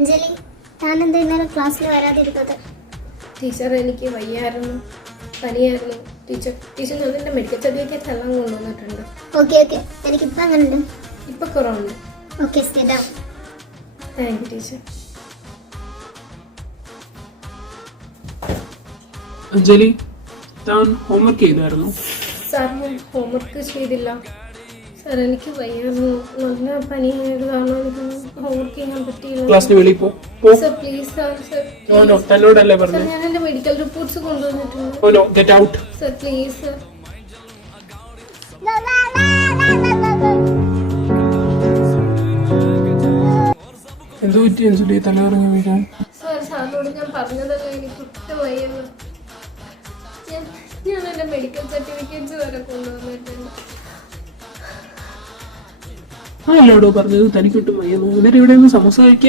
അഞ്ജലി, താൻ എന്താ ഇന്നലെ ക്ലാസ്സിൽ വരാതിരുന്നത്? ടീച്ചർ, എനിക്ക് വയ്യായിരുന്നു, പനിയായിരുന്നു. ടീച്ചർ ഞാൻ എൻ്റെ മെഡിക്കൽ സർട്ടിഫിക്കറ്റ് എല്ലാം കൊണ്ടുവന്നിട്ടുണ്ട്. ഓക്കെ ഓക്കെ, എനിക്കിപ്പോൾ അങ്ങനെ ഉണ്ട്. ഇപ്പം കുറവുണ്ട്. Okay, stay down. Thank you teacher. Anjali, താൻ ഹോംവർക്ക് ചെയ്തായിരുന്നു? സാർ, ഞാൻ ഹോംവർക്ക് ചെയ്തില്ല സാർ. എനിക്ക് വയ്യായിരുന്നു, നല്ല പനിയായത് കാരണം എനിക്ക് ഹോംവർക്ക് ചെയ്യാൻ പറ്റിയില്ല. ക്ലാസ്സിന് വെളിയിൽ പോ. Sir please sir. Sir no, തന്നോടല്ലേ സർ, പറഞ്ഞു. ഞാൻ എൻ്റെ മെഡിക്കൽ റിപ്പോർട്ട്സ് കൊണ്ടുവന്നിട്ടുണ്ട്. No, get out. Sir please sir. എന്തു പറ്റി അഞ്ജലി തലകറങ്ങി വീഴാൻ? സാർ, സാറിനോട് ഞാൻ പറഞ്ഞതല്ലേ എനിക്ക് ഒട്ടും വയ്യെന്ന്. ഞാൻ എൻ്റെ മെഡിക്കൽ സർട്ടിഫിക്കറ്റ്സ് വരെ കൊണ്ടുവന്നിട്ടുണ്ട്. ആ അല്ലോടോ പറഞ്ഞത് തനിക്കൊട്ടും വയ്യെന്ന്. എന്നിട്ട് ഇവിടെ നിന്ന് സമോസ കഴിക്കാൻ